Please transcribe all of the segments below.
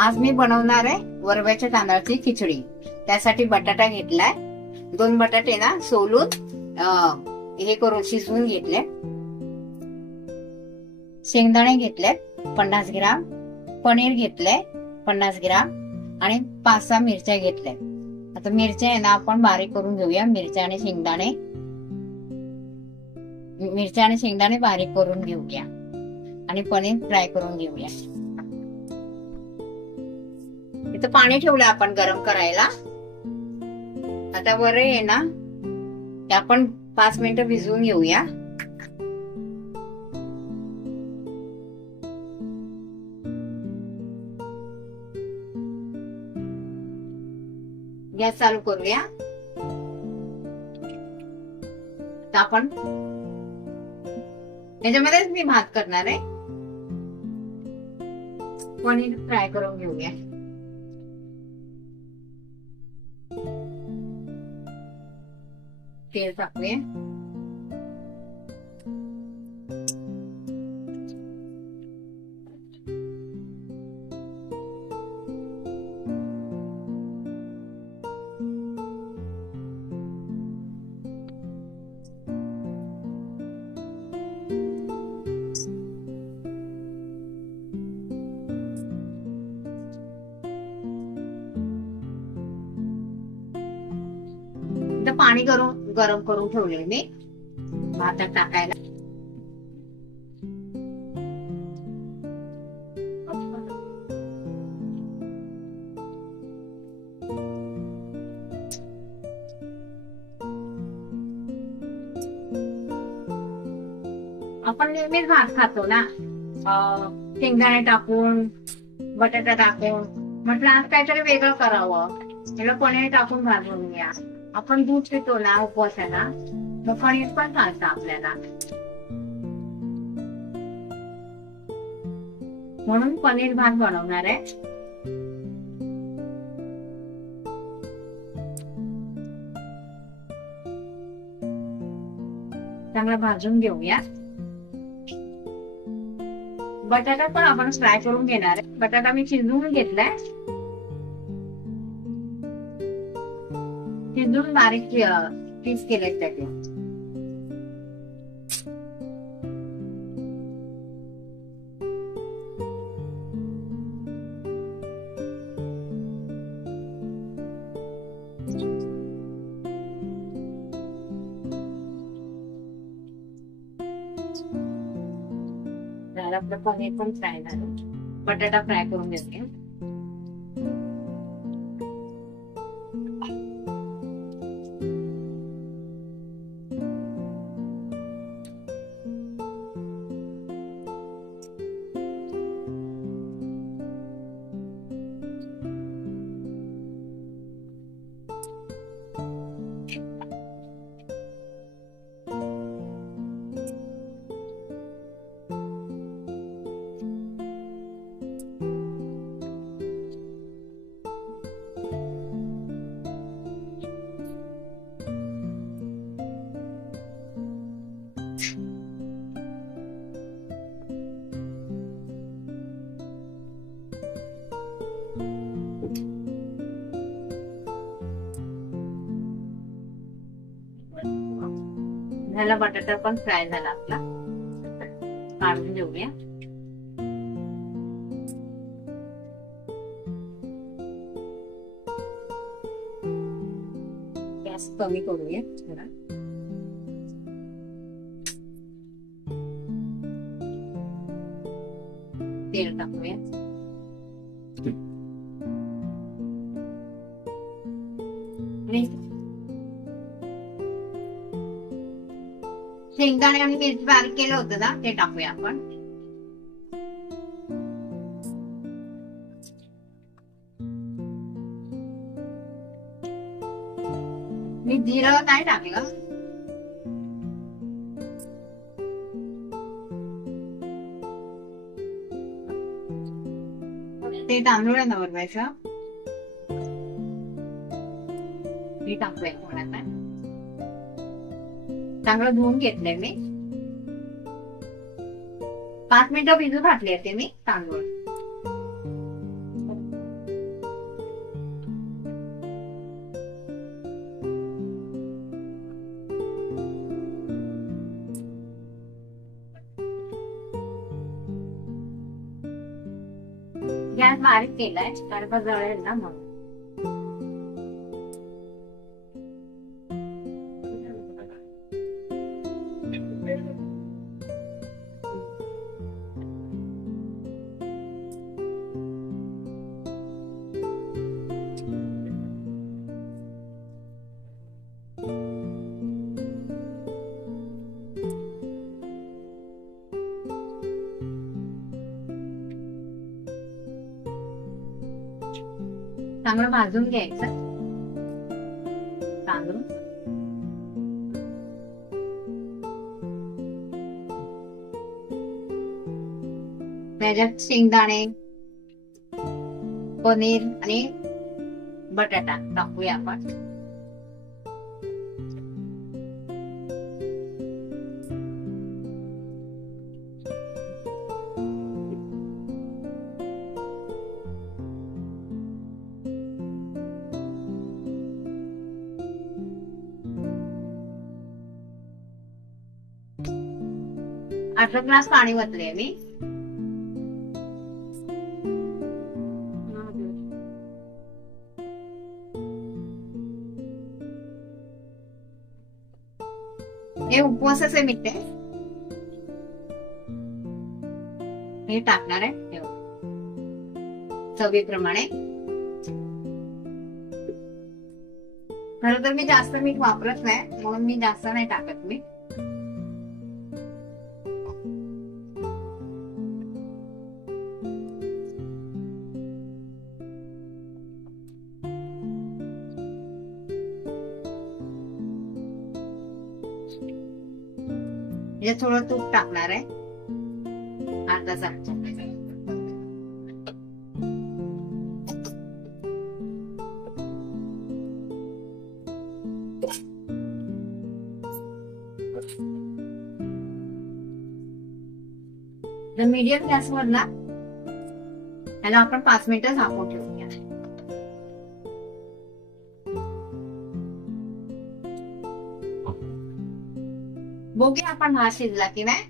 आज मी बनवणार आहे वरव्याच्या तांदळाची खिचडी। त्यासाठी बटाटा घेतलाय, 2 बटाटे ना सोलून हे करून शिजवून घेतले। शेंगदाणे घेतले 50 ग्राम, पनीर घेतले 50 ग्राम आणि 5-6 मिरच्या घेतल्या। आता मिरच्या आहे ना आपण बारीक करून घेऊया। मिरच्या आणि शेंगदाणे बारीक करून घेऊया आणि पनीर फ्राय करून घेऊया। इथं पाणी ठेवलं आपण गरम करायला। आता वरे आहे ना ते आपण 5 मिनिटं भिजवून घेऊया। गॅस चालू करूया। आता आपण याच्यामध्येच मी भात करणार आहे। पनीर फ्राय करून घेऊया। तेल टाकूया। पाणी गरम करून ठेवले मी भातात टाकायला। आपण नेहमीच भात खातो ना शेंगदाणे टाकून, बटाटा टाकून। म्हटलं आज काहीतरी वेगळं करावं, त्याला पनीर टाकून भात बनवूया। आपण दूध पितो ना उपवासाला, मग पनीर पण चालतं आपल्याला, म्हणून पनीर भात बनवणार आहे। चांगला भाजून घेऊया। बटाटा पण आपण फ्राय करून घेणार आहे। बटाटा मी शिजवून घेतलाय, शिजवून बारीक पीस केले त्याचे। आपलं पनीर पण फ्राय झालं, बटाटा फ्राय करून घेते। झाला बटाटा पण फ्राय झाला आपला, काढून घेऊया। गॅस कमी करूया जरा। तेल टाकूया। शेंगदाणे आणि मिरची बारीक केलं होतं ना ते टाकूया आपण। मी जिरं नाही टाकलं, ते तांदूळ आहे ना वरवायचं ते टाकूया थोडा। चांगलं धुवून घेतलंय मी, 5 मिनिटं भिजू घातले ते मी तांदूळ। गॅस बारीक केलाय कारण का जळेल ना मग. चांगलं भाजून घ्यायचं तांदूळ. त्याच्यात शेंगदाणे, पनीर आणि बटाटा टाकूया आपण. अर्धा ग्लास पाणी ओतले मी. हे उपवासाचे मीठ आहे, हे टाकणार आहे चवीप्रमाणे. खरं तर मी जास्त मीठ वापरत नाही म्हणून मी जास्त नाही टाकत मीठ. थोडं तूप टाकणार आहे, अर्धा चमचा. मीडियम गॅसवर ना त्याला आपण 5 मिनिटं झाकून ठेवूया. बघूया आपण भात शिजला की नाही.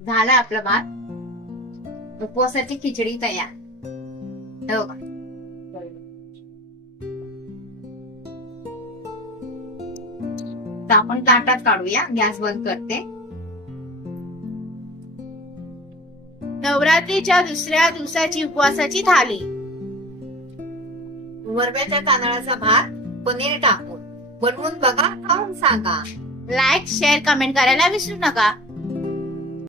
झाला आपला भात. उपवासाची खिचडी तयार. हो का, तर आपण ताटात काढूया. गॅस बंद करते. नवरात्रीच्या दुसऱ्या दिवसाची उपवासाची थाली. वरब्याच्या तांदळाचा भात पनीर टाकून बनवून बघा, खाऊन सांगा. लाईक, शेअर, कमेंट करायला विसरू नका.